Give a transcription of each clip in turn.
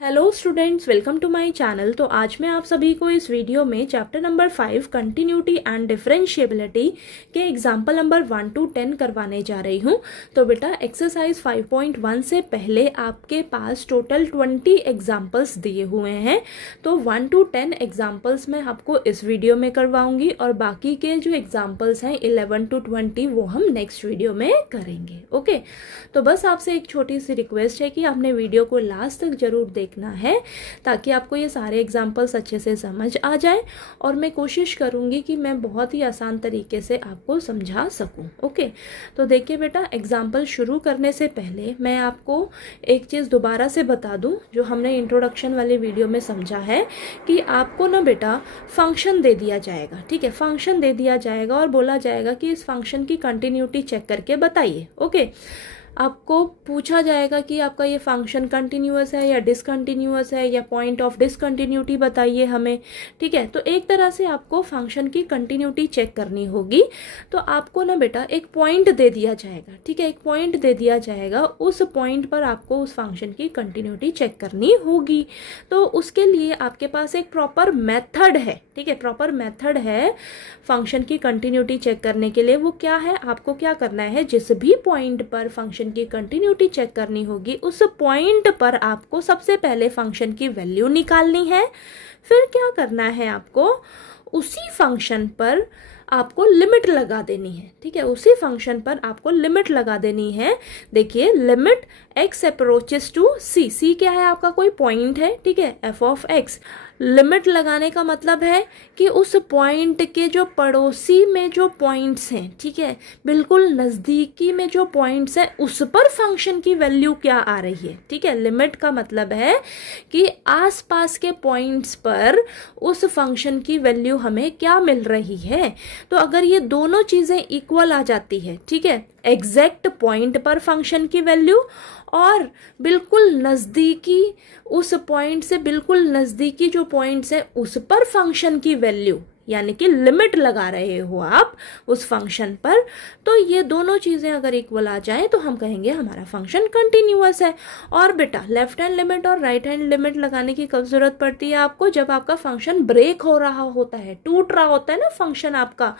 Hello students, welcome to my channel. तो आज मैं आप सभी को इस वीडियो में chapter number 5 continuity and differentiability के एग्जाम्पल नंबर 1 to 10 करवाने जा रही हूँ। तो बेटा एक्सरसाइज 5.1 से पहले आपके पास टोटल 20 एग्जाम्पल्स दिए हुए हैं। तो 1 to 10 एग्जाम्पल्स मैं आपको इस वीडियो में करवाऊंगी और बाकी के जो एग्जाम्पल्स हैं 11 to 20 वो हम नेक्स्ट वीडियो में करेंगे। ओके, तो बस आपसे एक छोटी सी रिक्वेस्ट है कि आपने वीडियो को लास्ट तक जरूर देखना है ताकि आपको ये सारे एग्जाम्पल्स अच्छे से समझ आ जाए और मैं कोशिश करूंगी कि मैं बहुत ही आसान तरीके से आपको समझा सकूं। ओके, तो देखिए बेटा, एग्जाम्पल शुरू करने से पहले मैं आपको एक चीज़ दोबारा से बता दूं जो हमने इंट्रोडक्शन वाले वीडियो में समझा है कि आपको ना बेटा फंक्शन दे दिया जाएगा। ठीक है, फंक्शन दे दिया जाएगा और बोला जाएगा कि इस फंक्शन की कंटिन्यूटी चेक करके बताइए। ओके, आपको पूछा जाएगा कि आपका ये फंक्शन कंटिन्यूअस है या डिसकंटिन्यूअस है या पॉइंट ऑफ डिसकंटिन्यूटी बताइए हमें। ठीक है, तो एक तरह से आपको फंक्शन की कंटिन्यूटी चेक करनी होगी। तो आपको ना बेटा एक पॉइंट दे दिया जाएगा। ठीक है, एक पॉइंट दे दिया जाएगा, उस पॉइंट पर आपको उस फंक्शन की कंटिन्यूटी चेक करनी होगी। तो उसके लिए आपके पास एक प्रॉपर मेथड है। ठीक है, प्रॉपर मेथड है फंक्शन की कंटिन्यूटी चेक करने के लिए। वो क्या है, आपको क्या करना है, जिस भी पॉइंट पर फंक्शन की कंटिन्यूटी चेक करनी होगी उस पॉइंट पर आपको सबसे पहले फंक्शन की वैल्यू निकालनी है। फिर क्या करना है, आपको उसी फंक्शन पर आपको लिमिट लगा देनी है। ठीक है, उसी फंक्शन पर आपको लिमिट लगा देनी है। देखिए, limit x approaches to c। c क्या है, आपका कोई पॉइंट है। ठीक है, f ऑफ x। लिमिट लगाने का मतलब है कि उस पॉइंट के जो पड़ोसी में जो पॉइंट्स हैं, ठीक है, बिल्कुल नज़दीकी में जो पॉइंट्स हैं उस पर फंक्शन की वैल्यू क्या आ रही है। ठीक है, लिमिट का मतलब है कि आसपास के पॉइंट्स पर उस फंक्शन की वैल्यू हमें क्या मिल रही है। तो अगर ये दोनों चीज़ें इक्वल आ जाती है, ठीक है, एग्जैक्ट पॉइंट पर फंक्शन की वैल्यू और बिल्कुल नज़दीकी, उस पॉइंट से बिल्कुल नज़दीकी जो पॉइंट्स है उस पर फंक्शन की वैल्यू, यानी कि लिमिट लगा रहे हो आप उस फंक्शन पर, तो ये दोनों चीज़ें अगर इक्वल आ जाएं तो हम कहेंगे हमारा फंक्शन कंटिन्यूअस है। और बेटा लेफ्ट हैंड लिमिट और राइट हैंड लिमिट लगाने की कब जरूरत पड़ती है आपको, जब आपका फंक्शन ब्रेक हो रहा होता है, टूट रहा होता है ना फंक्शन आपका।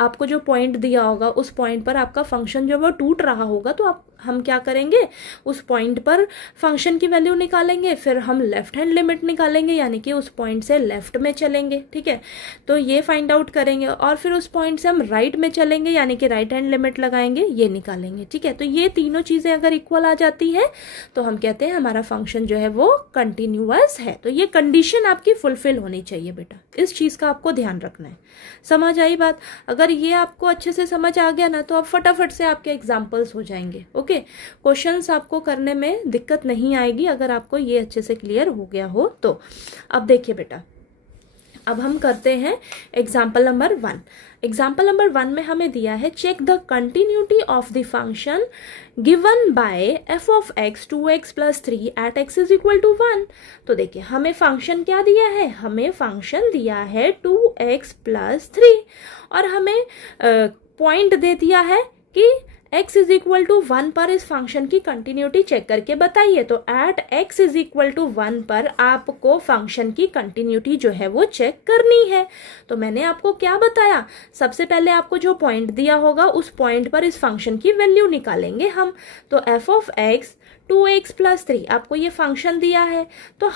आपको जो पॉइंट दिया होगा उस पॉइंट पर आपका फंक्शन जब वो टूट रहा होगा तो हम क्या करेंगे, उस पॉइंट पर फंक्शन की वैल्यू निकालेंगे। फिर हम लेफ्ट हैंड लिमिट निकालेंगे, यानी कि उस पॉइंट से लेफ्ट में चलेंगे। ठीक है, तो ये फाइंड आउट करेंगे और फिर उस पॉइंट से हम राइट में चलेंगे, यानी कि राइट हैंड लिमिट लगाएंगे, ये निकालेंगे। ठीक है, तो ये तीनों चीजें अगर इक्वल आ जाती है तो हम कहते हैं हमारा फंक्शन जो है वो कंटिन्यूअस है। तो ये कंडीशन आपकी फुलफिल होनी चाहिए बेटा, इस चीज का आपको ध्यान रखना है। समझ आई बात? अगर ये आपको अच्छे से समझ आ गया ना तो आप फटाफट से आपके एग्जाम्पल्स हो जाएंगे। ओके, क्वेश्चंस आपको करने में दिक्कत नहीं आएगी अगर आपको ये अच्छे से क्लियर हो गया हो तो। अब देखिए बेटा, अब हम करते हैं एग्जाम्पल नंबर 1। एग्जाम्पल नंबर 1 में हमें दिया है check the continuity of the function given by f of x 2x + 3 at x is equal to 1। तो देखिए, हमें फंक्शन क्या दिया है, हमें फंक्शन दिया है 2x + 3 और हमें पॉइंट दे दिया है कि x इज इक्वल टू 1 पर इस फंक्शन की कंटिन्यूटी चेक करके बताइए। तो at x is equal to 1 पर आपको फंक्शन की कंटिन्यूटी जो है वो चेक करनी है। तो मैंने आपको क्या बताया, सबसे पहले आपको जो पॉइंट दिया होगा उस पॉइंट पर इस फंक्शन की वैल्यू निकालेंगे हम। तो f ऑफ x 2x + 3 आपको ये फंक्शन दिया है, तो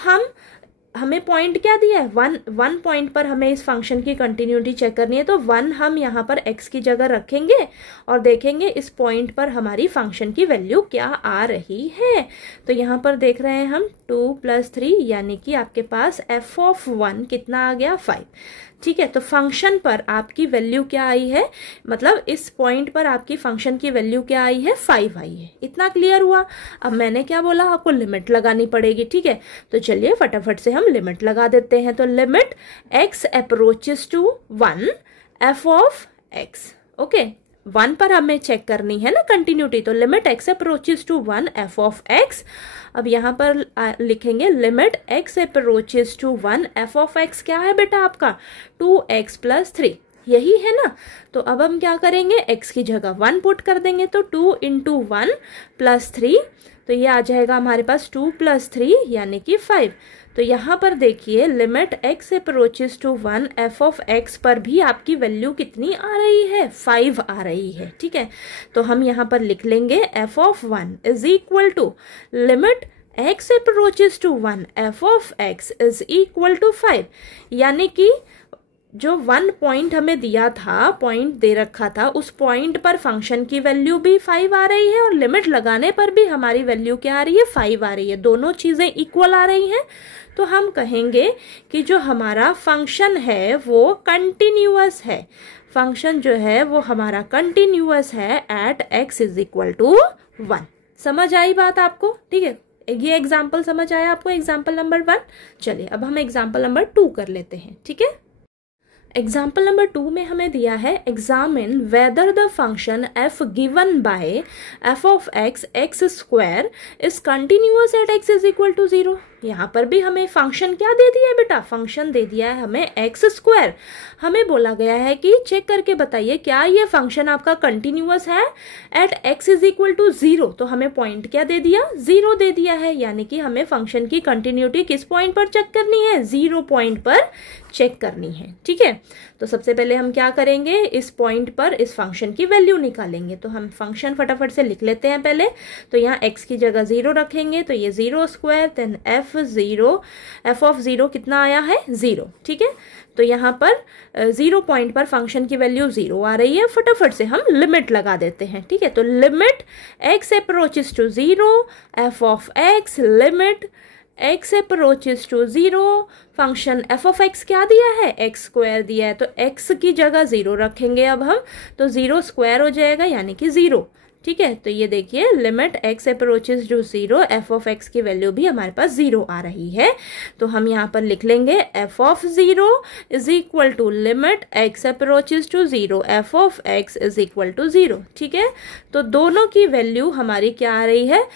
हमें पॉइंट क्या दिया है, 1 पॉइंट पर हमें इस फंक्शन की कंटिन्यूटी चेक करनी है। तो 1 हम यहाँ पर x की जगह रखेंगे और देखेंगे इस पॉइंट पर हमारी फंक्शन की वैल्यू क्या आ रही है। तो यहाँ पर देख रहे हैं हम 2 + 3, यानी कि आपके पास f ऑफ 1 कितना आ गया, 5। ठीक है, तो फंक्शन पर आपकी वैल्यू क्या आई है, मतलब इस पॉइंट पर आपकी फंक्शन की वैल्यू क्या आई है, 5 आई है। इतना क्लियर हुआ? अब मैंने क्या बोला, आपको लिमिट लगानी पड़ेगी। ठीक है, तो चलिए फटाफट से हम लिमिट लगा देते हैं। तो limit x approaches to 1 f of x। Okay, 1 पर हमें चेक करनी है ना कंटिन्यूटी, तो limit x approaches to 1 f of x। अब यहाँ पर लिखेंगे limit x approaches to 1 f of x क्या है बेटा आपका, 2x + 3। यही है ना। तो अब हम क्या करेंगे, x की जगह 1 पुट कर देंगे, तो 2 × 1 + 3 तो ये आ जाएगा हमारे पास 2 + 3 यानी कि 5। तो यहाँ पर देखिए limit x approaches to 1 f of x पर भी आपकी वैल्यू कितनी आ रही है, 5 आ रही है। ठीक है, तो हम यहाँ पर लिख लेंगे f of 1 is equal to limit x approaches to 1 f of x is equal to 5, यानी कि जो 1 पॉइंट हमें दिया था, पॉइंट दे रखा था, उस पॉइंट पर फंक्शन की वैल्यू भी 5 आ रही है और लिमिट लगाने पर भी हमारी वैल्यू क्या आ रही है, 5 आ रही है। दोनों चीजें इक्वल आ रही हैं, तो हम कहेंगे कि जो हमारा फंक्शन है वो कंटिन्यूअस है। फंक्शन जो है वो हमारा कंटिन्यूअस है at x is equal to 1। समझ आई बात आपको? ठीक है, ये एग्जाम्पल समझ आया आपको, एग्जाम्पल नंबर 1। चलिए अब हम एग्जाम्पल नंबर 2 कर लेते हैं। ठीक है, एग्जाम्पल नंबर 2 में हमें दिया है examine whether the function f given by f of x x square is continuous at x is equal to 0। यहाँ पर भी हमें फंक्शन क्या दे दिया है बेटा, फंक्शन दे दिया है हमें x स्क्वायर। हमें बोला गया है कि चेक करके बताइए क्या ये फंक्शन आपका कंटिन्यूअस है at x is equal to 0। तो हमें पॉइंट क्या दे दिया, 0 दे दिया है, यानी कि हमें फंक्शन की कंटिन्यूटी किस पॉइंट पर चेक करनी है, 0 पॉइंट पर चेक करनी है। ठीक है, तो सबसे पहले हम क्या करेंगे, इस पॉइंट पर इस फंक्शन की वैल्यू निकालेंगे। तो हम फंक्शन फटाफट से लिख लेते हैं पहले। तो यहाँ x की जगह 0 रखेंगे, तो ये 0 स्क्वायर देन f ऑफ 0 कितना आया है, 0। ठीक है, तो यहाँ पर 0 पॉइंट पर फंक्शन की वैल्यू 0 आ रही है। फटाफट से हम लिमिट लगा देते हैं। ठीक है, तो limit x approaches to 0 f of x, limit x approaches to 0, function f of x क्या दिया है, x स्क्वायर दिया है, तो x की जगह 0 रखेंगे अब हम, तो 0 स्क्वायर हो जाएगा यानी कि 0। ठीक है, तो ये देखिए limit x approaches to 0 f of x की वैल्यू भी हमारे पास 0 आ रही है। तो हम यहाँ पर लिख लेंगे f of 0 is equal to limit x approaches to 0 f of x is equal to 0। ठीक है, तो दोनों की वैल्यू हमारी क्या आ रही है,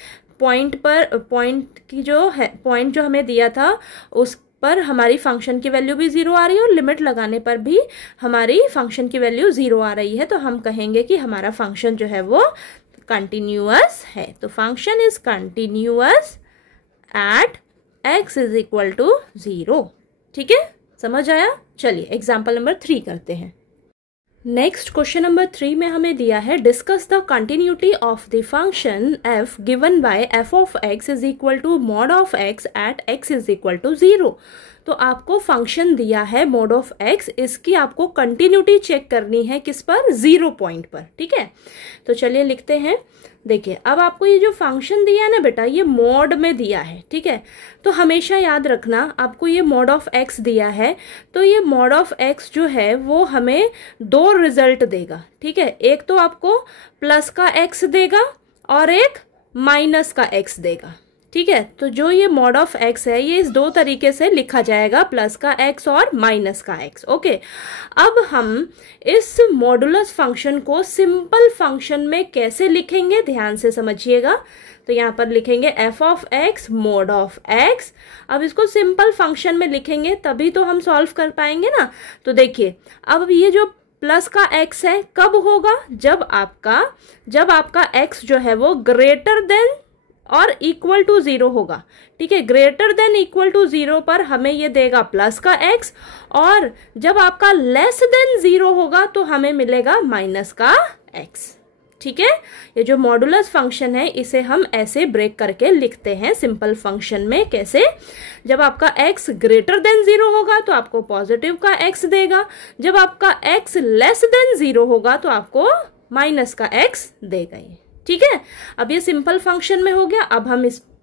पॉइंट पर, पॉइंट की जो है, पॉइंट जो हमें दिया था उस पर हमारी फंक्शन की वैल्यू भी 0 आ रही है और लिमिट लगाने पर भी हमारी फंक्शन की वैल्यू 0 आ रही है। तो हम कहेंगे कि हमारा फंक्शन जो है वो कंटिन्यूअस है। तो function is continuous at x is equal to 0। ठीक है, समझ आया? चलिए एग्जाम्पल नंबर 3 करते हैं। नेक्स्ट क्वेश्चन नंबर 3 में हमें दिया है discuss the continuity of the function f given by f of x is equal to mod of x at x is equal to 0। तो आपको फंक्शन दिया है मॉड ऑफ x, इसकी आपको कंटिन्यूटी चेक करनी है किस पर, 0 पॉइंट पर। ठीक है, तो चलिए लिखते हैं। देखिए अब आपको ये जो फंक्शन दिया है ना बेटा, ये मॉड में दिया है। ठीक है, तो हमेशा याद रखना आपको ये मॉड ऑफ x दिया है, तो ये मॉड ऑफ x जो है वो हमें 2 रिजल्ट देगा। ठीक है, एक तो आपको प्लस का x देगा और एक माइनस का x देगा। ठीक है, तो जो ये मॉड ऑफ x है ये इस 2 तरीके से लिखा जाएगा, प्लस का x और माइनस का x। ओके, अब हम इस मॉडुलस फंक्शन को सिंपल फंक्शन में कैसे लिखेंगे, ध्यान से समझिएगा। तो यहाँ पर लिखेंगे f of x mod of x। अब इसको सिंपल फंक्शन में लिखेंगे तभी तो हम सॉल्व कर पाएंगे ना। तो देखिए अब ये जो प्लस का x है कब होगा, जब आपका x जो है वो ग्रेटर देन और इक्वल टू 0 होगा। ठीक है, ग्रेटर देन इक्वल टू 0 पर हमें ये देगा प्लस का x, और जब आपका लेस देन 0 होगा तो हमें मिलेगा माइनस का x। ठीक है, ये जो मॉडुलस फंक्शन है इसे हम ऐसे ब्रेक करके लिखते हैं सिंपल फंक्शन में। कैसे, जब आपका x ग्रेटर देन 0 होगा तो आपको पॉजिटिव का x देगा, जब आपका x लेस देन 0 होगा तो आपको माइनस का x देगा। ये ठीक है, अब ये सिंपल फंक्शन में हो गया। अब हम इसको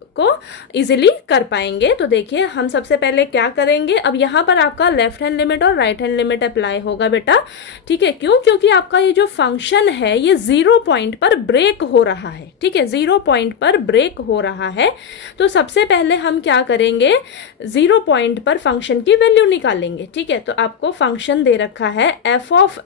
इजीली कर पाएंगे। तो देखिए हम सबसे पहले क्या करेंगे, अब यहाँ पर आपका लेफ्ट हैंड लिमिट और राइट हैंड लिमिट अप्लाई होगा बेटा। ठीक है, क्यों, क्योंकि आपका ये जो फंक्शन है ये 0 पॉइंट पर ब्रेक हो रहा है। ठीक है, 0 पॉइंट पर ब्रेक हो रहा है। तो सबसे पहले हम क्या करेंगे, 0 पॉइंट पर फंक्शन की वैल्यू निकालेंगे। ठीक है, तो आपको फंक्शन दे रखा है f of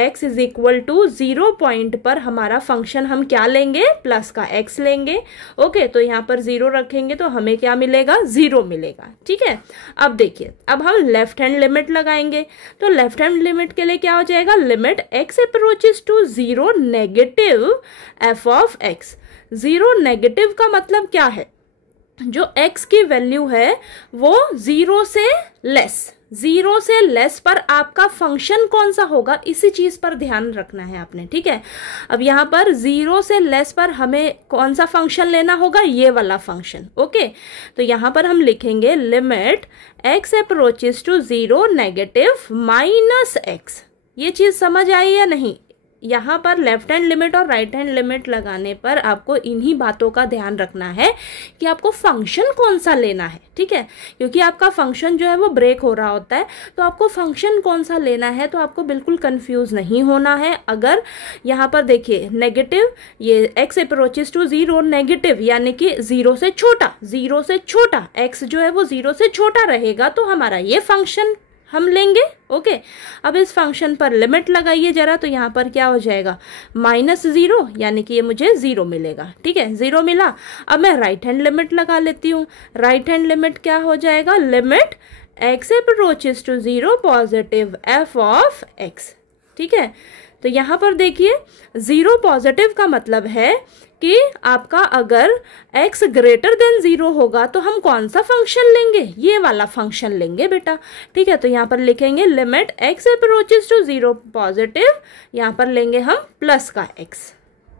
x is equal to 0 point पर हमारा फंक्शन हम क्या लेंगे, प्लस का x लेंगे। ओके, तो यहाँ पर 0 रखेंगे तो हमें क्या मिलेगा, 0 मिलेगा। ठीक है, अब देखिए अब हम लेफ्ट हैंड लिमिट लगाएंगे। तो लेफ्ट हैंड लिमिट के लिए क्या हो जाएगा, limit x approaches to 0 negative f of x। Zero negative का मतलब क्या है, जो x की वैल्यू है वो जीरो से लेस पर आपका फंक्शन कौन सा होगा, इसी चीज पर ध्यान रखना है आपने, ठीक है। अब यहाँ पर जीरो से लेस पर हमें कौन सा फंक्शन लेना होगा, ये वाला फंक्शन, ओके। तो यहाँ पर हम लिखेंगे limit x approaches to zero negative minus x। ये चीज समझ आई या नहीं? यहाँ पर लेफ्ट हैंड लिमिट और राइट हैंड लिमिट लगाने पर आपको इन्हीं बातों का ध्यान रखना है कि आपको फंक्शन कौन सा लेना है, ठीक है। क्योंकि आपका फंक्शन जो है वो ब्रेक हो रहा होता है, तो आपको फंक्शन कौन सा लेना है, तो आपको बिल्कुल कंफ्यूज नहीं होना है। अगर यहाँ पर देखिए नेगेटिव, ये x approaches to zero negative यानी कि जीरो से छोटा x जो है वो जीरो से छोटा रहेगा, तो हमारा ये फंक्शन हम लेंगे, ओके। अब इस फंक्शन पर लिमिट लगाइए जरा, तो यहाँ पर क्या हो जाएगा, माइनस जीरो, यानी कि ये मुझे जीरो मिलेगा, ठीक है, जीरो मिला। अब मैं राइट हैंड लिमिट लगा लेती हूँ। राइट हैंड लिमिट क्या हो जाएगा, limit x approaches to zero positive f of x, ठीक है। तो यहाँ पर देखिए जीरो पॉजिटिव का मतलब है कि आपका अगर x ग्रेटर देन जीरो होगा तो हम कौन सा फंक्शन लेंगे, ये वाला फंक्शन लेंगे बेटा, ठीक है। तो यहाँ पर लिखेंगे limit x approaches to zero positive, यहाँ पर लेंगे हम प्लस का x।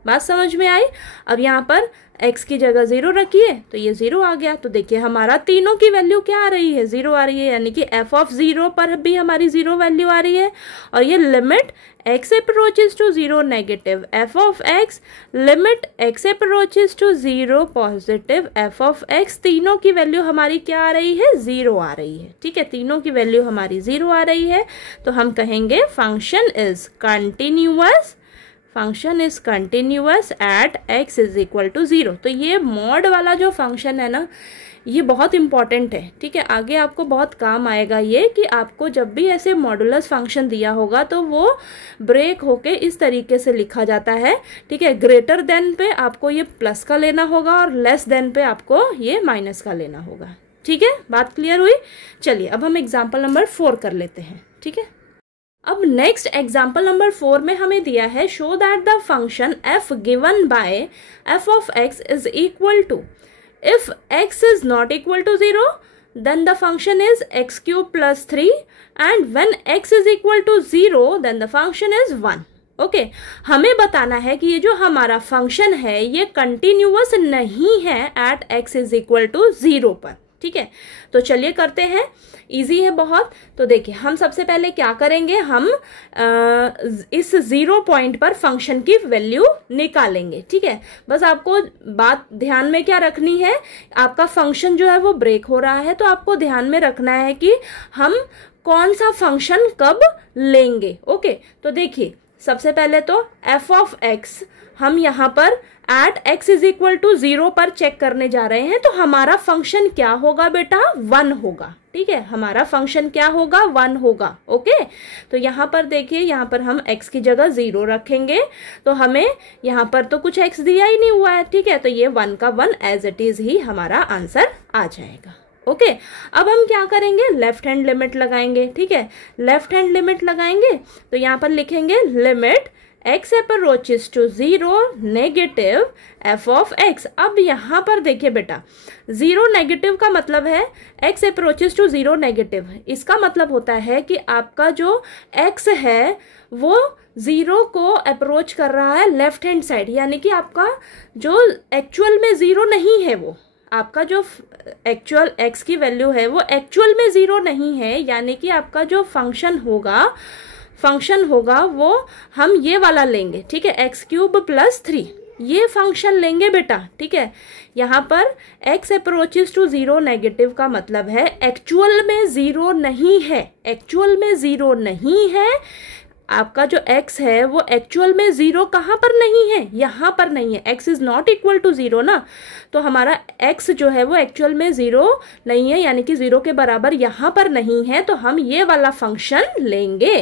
बात समझ में आई? अब यहाँ पर x की जगह जीरो रखिए तो ये जीरो आ गया। तो देखिए हमारा तीनों की वैल्यू क्या आ रही है, जीरो आ रही है, यानी कि f ऑफ जीरो पर भी हमारी जीरो वैल्यू आ रही है। और ये limit x approaches to zero negative f of x, limit x approaches to zero positive f of x, तीनों की वैल्यू हमारी क्या आ रही है, जीरो आ रही है, ठीक है। तीनों की वैल्यू हमारी जीरो आ रही है, तो हम कहेंगे function is continuous, function is continuous at x is equal to zero. तो ये मॉड वाला जो फंक्शन है ना, ये बहुत इंपॉर्टेंट है, ठीक है। आगे आपको बहुत काम आएगा ये, कि आपको जब भी ऐसे मॉडुलस फंक्शन दिया होगा तो वो ब्रेक होके इस तरीके से लिखा जाता है, ठीक है। ग्रेटर देन पे आपको ये प्लस का लेना होगा और लेस देन पे आपको ये माइनस का लेना होगा, ठीक है। बात क्लियर हुई? चलिए अब हम एग्जाम्पल नंबर 4 कर लेते हैं, ठीक है। अब नेक्स्ट एग्जाम्पल नंबर 4 में हमें दिया है show that the function f given by f of x is equal to, if x is not equal to zero then the function is x cube plus 3 and when x is equal to zero then the function is 1, okay. हमें बताना है कि ये जो हमारा function है ये continuous नहीं है at x is equal to zero पर, ठीक है। तो चलिए करते हैं, इजी है बहुत। तो देखिए हम सबसे पहले क्या करेंगे, हम इस जीरो पॉइंट पर फंक्शन की वैल्यू निकालेंगे, ठीक है। बस आपको बात ध्यान में क्या रखनी है, आपका फंक्शन जो है वो ब्रेक हो रहा है, तो आपको ध्यान में रखना है कि हम कौन सा फंक्शन कब लेंगे, ओके। तो देखिए सबसे पहले तो f ऑफ x हम यहाँ पर at x is equal to zero पर चेक करने जा रहे हैं, तो हमारा फंक्शन क्या होगा बेटा, 1 होगा, ठीक है। हमारा फंक्शन क्या होगा, 1 होगा, ओके। तो यहाँ पर देखिए, यहाँ पर हम x की जगह जीरो रखेंगे, तो हमें यहाँ पर तो कुछ x दिया ही नहीं हुआ है, ठीक है। तो ये 1 का 1 एज इट इज ही हमारा आंसर आ जाएगा, ओके। अब हम क्या करेंगे, लेफ्ट हैंड लिमिट लगाएंगे, ठीक है। लेफ्ट हैंड लिमिट लगाएंगे तो यहाँ पर लिखेंगे limit x approaches to zero negative f of x। अब यहाँ पर देखिए बेटा, जीरो नेगेटिव का मतलब है x approaches to zero negative, इसका मतलब होता है कि आपका जो x है वो जीरो को अप्रोच कर रहा है लेफ्ट हैंड साइड, यानी कि आपका जो एक्चुअल में जीरो नहीं है, वो आपका जो एक्चुअल x की वैल्यू है वो एक्चुअल में जीरो नहीं है, यानी कि आपका जो फंक्शन होगा वो हम ये वाला लेंगे, ठीक है, x क्यूब प्लस 3, ये फंक्शन लेंगे बेटा, ठीक है। यहाँ पर x approaches to zero negative का मतलब है एक्चुअल में जीरो नहीं है, एक्चुअल में जीरो नहीं है। आपका जो x है वो एक्चुअल में जीरो कहाँ पर नहीं है, यहाँ पर नहीं है, x is not equal to zero ना, तो हमारा x जो है वो एक्चुअल में जीरो नहीं है, यानी कि जीरो के बराबर यहाँ पर नहीं है, तो हम ये वाला फंक्शन लेंगे,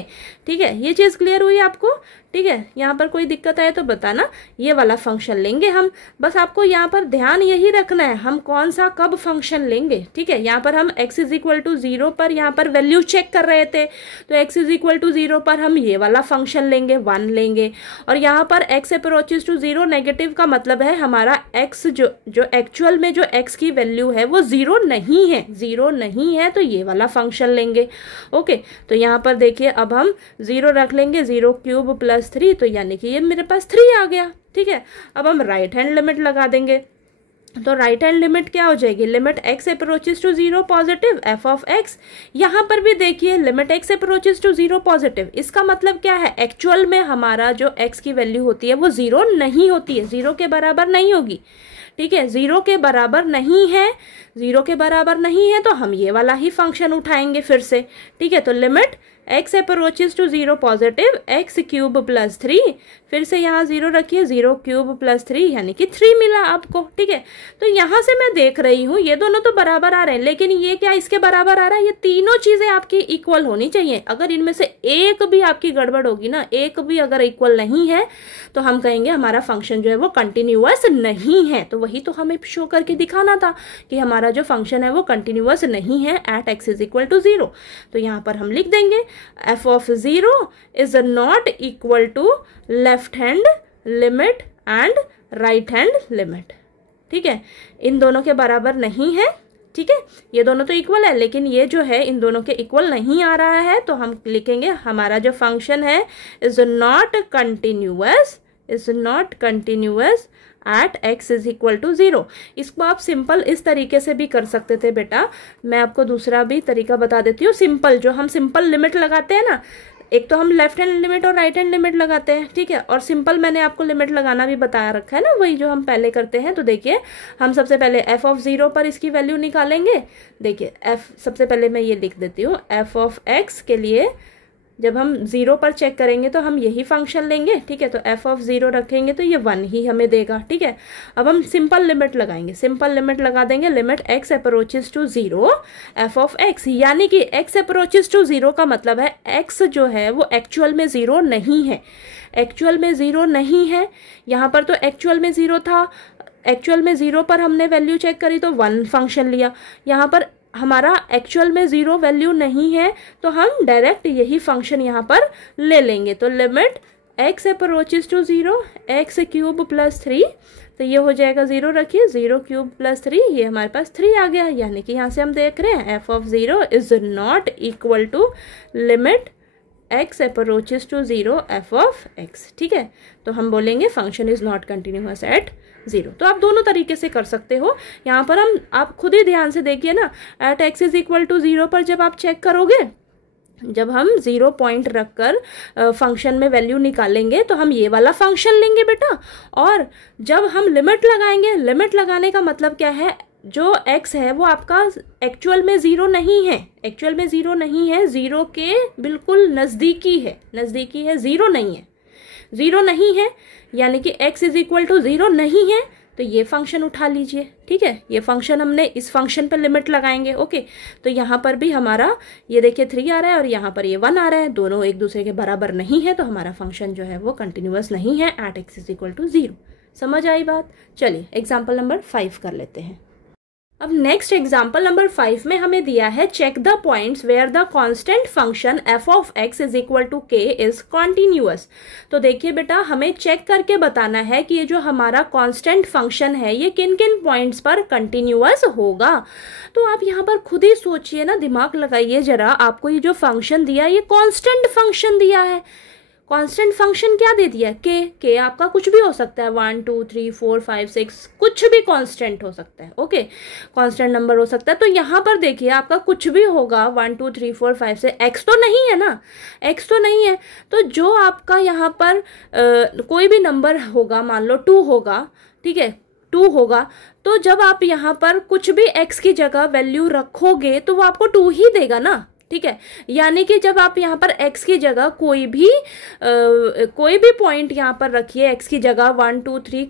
ठीक है। ये चीज क्लियर हुई आपको? ठीक है, यहाँ पर कोई दिक्कत आए तो बताना, ये वाला फंक्शन लेंगे हम। बस आपको यहाँ पर ध्यान यही रखना है हम कौन सा कब फंक्शन लेंगे, ठीक है। यहाँ पर हम x इज इक्वल टू 0 पर यहाँ पर वैल्यू चेक कर रहे थे, तो x इज इक्वल टू 0 पर हम ये वाला फंक्शन लेंगे, 1 लेंगे। और यहाँ पर x अप्रोचेस टू 0 नेगेटिव का मतलब है हमारा x जो एक्चुअल में जो x की वैल्यू है वो 0 नहीं है, 0 नहीं है, तो ये वाला फंक्शन लेंगे। ओके, तो यहाँ पर देखिए अब हम 0 रख लेंगे, 0 क्यूब प्लस 3, तो यानी कि ये मेरे पास 3 आ गया, ठीक है। अब हम राइट हैंड लिमिट लगा देंगे, तो राइट हैंड लिमिट क्या हो जाएगी, limit x approaches to 0 positive f of x। यहाँ पर भी देखिए limit x approaches to 0 positive, इसका मतलब क्या है, एक्चुअल में हमारा जो x की वैल्यू होती है वो 0 नहीं होती है, 0 के बराबर नहीं होगी, ठीक है। 0 के बराबर नहीं है, 0 के बराबर नहीं है, तो हम ये वाला ही फंक्शन उठाएंगे फिर से, ठीक है। तो limit x approaches to 0 positive x cube plus 3, फिर से यहाँ 0 रखिए, 0 क्यूब प्लस 3 यानी कि 3 मिला आपको, ठीक है। तो यहाँ से मैं देख रही हूँ ये दोनों तो बराबर आ रहे हैं, लेकिन ये क्या इसके बराबर आ रहा है, ये तीनों चीजें आपकी इक्वल होनी चाहिए। अगर इनमें से एक भी आपकी गड़बड़ होगी ना, एक भी अगर इक्वल नहीं है, तो हम कहेंगे हमारा फंक्शन जो है वो कंटिन्यूअस नहीं है। तो वही तो हमें शो करके दिखाना था कि हमारा जो फंक्शन है वो कंटिन्यूअस नहीं है at x is equal to 0। तो यहाँ पर हम लिख देंगे f of 0 is not equal to left hand limit and right hand limit, ठीक है। इन दोनों के बराबर नहीं है, ठीक है, ये दोनों तो इक्वल है, लेकिन ये जो है इन दोनों के इक्वल नहीं आ रहा है, तो हम लिखेंगे हमारा जो फंक्शन है is not continuous, is not continuous at x is equal to 0। इसको आप सिंपल इस तरीके से भी कर सकते थे बेटा, मैं आपको दूसरा भी तरीका बता देती हूँ। सिंपल जो हम सिंपल लिमिट लगाते हैं ना, एक तो हम लेफ्ट हैंड लिमिट और राइट हैंड लिमिट लगाते हैं, ठीक है, और सिंपल मैंने आपको लिमिट लगाना भी बताया रखा है ना, वही जो हम पहले करते हैं। तो देखिए हम सबसे पहले f ऑफ 0 पर इसकी वैल्यू निकालेंगे। देखिए f सबसे पहले मैं ये लिख देती हूँ, f ऑफ x के लिए जब हम 0 पर चेक करेंगे तो हम यही फंक्शन लेंगे, ठीक है। तो f ऑफ 0 रखेंगे तो ये 1 ही हमें देगा, ठीक है। अब हम सिंपल लिमिट लगाएंगे, सिंपल लिमिट लगा देंगे, limit x approaches to 0 f of x, यानी कि x अप्रोचेस टू 0 का मतलब है x जो है वो एक्चुअल में 0 नहीं है, एक्चुअल में 0 नहीं है। यहाँ पर तो एक्चुअल में 0 था, एक्चुअल में 0 पर हमने वैल्यू चेक करी तो 1 फंक्शन लिया। यहाँ पर हमारा एक्चुअल में 0 वैल्यू नहीं है, तो हम डायरेक्ट यही फंक्शन यहाँ पर ले लेंगे। तो limit x approaches to 0 x cube plus 3, तो ये हो जाएगा 0 रखिए, 0 क्यूब प्लस 3, ये हमारे पास 3 आ गया, यानी कि यहाँ से हम देख रहे हैं f of 0 is not equal to limit x approaches to 0 f of x, ठीक है। तो हम बोलेंगे function is not continuous at 0। तो आप दोनों तरीके से कर सकते हो। यहाँ पर हम आप खुद ही ध्यान से देखिए ना, at x is equal to 0 पर जब आप चेक करोगे, जब हम 0 पॉइंट रखकर फंक्शन में वैल्यू निकालेंगे तो हम ये वाला फंक्शन लेंगे बेटा। और जब हम लिमिट लगाएंगे, लिमिट लगाने का मतलब क्या है, जो x है वो आपका एक्चुअल में 0 नहीं है, एक्चुअल में 0 नहीं है, 0 के बिल्कुल नज़दीकी है, नज़दीकी है, 0 नहीं है, 0 नहीं है, यानी कि x इज इक्वल टू 0 नहीं है, तो ये फंक्शन उठा लीजिए, ठीक है। ये फंक्शन हमने इस फंक्शन पर लिमिट लगाएंगे, ओके। तो यहाँ पर भी हमारा ये देखिए 3 आ रहा है और यहाँ पर ये 1 आ रहा है, दोनों एक दूसरे के बराबर नहीं है, तो हमारा फंक्शन जो है वो कंटिन्यूअस नहीं है at x is equal to 0। समझ आई बात? चलिए एग्जाम्पल नंबर 5 कर लेते हैं। अब नेक्स्ट एग्जाम्पल नंबर 5 में हमें दिया है check the points where the constant function f of x is equal to k is continuous. तो देखिए बेटा, हमें चेक करके बताना है कि ये जो हमारा कांस्टेंट फंक्शन है ये किन किन पॉइंट्स पर कंटिन्यूअस होगा। तो आप यहाँ पर खुद ही सोचिए ना, दिमाग लगाइए जरा, आपको ये जो फंक्शन दिया ये कांस्टेंट फंक्शन दिया है। कांस्टेंट फंक्शन क्या दे दिया, के आपका कुछ भी हो सकता है, 1 2 3 4 5 6, कुछ भी कांस्टेंट हो सकता है, ओके, कांस्टेंट नंबर हो सकता है। तो यहाँ पर देखिए आपका कुछ भी होगा 1 2 3 4 5 से, x तो नहीं है ना, x तो नहीं है, तो जो आपका यहाँ पर कोई भी नंबर होगा, मान लो 2 होगा, ठीक है, 2 होगा, तो जब आप यहाँ पर कुछ भी x की जगह वैल्यू रखोगे तो वो आपको 2 ही देगा ना, ठीक है। यानी कि जब आप यहाँ पर x की जगह कोई भी पॉइंट यहाँ पर रखिए, x की जगह 1 2 3,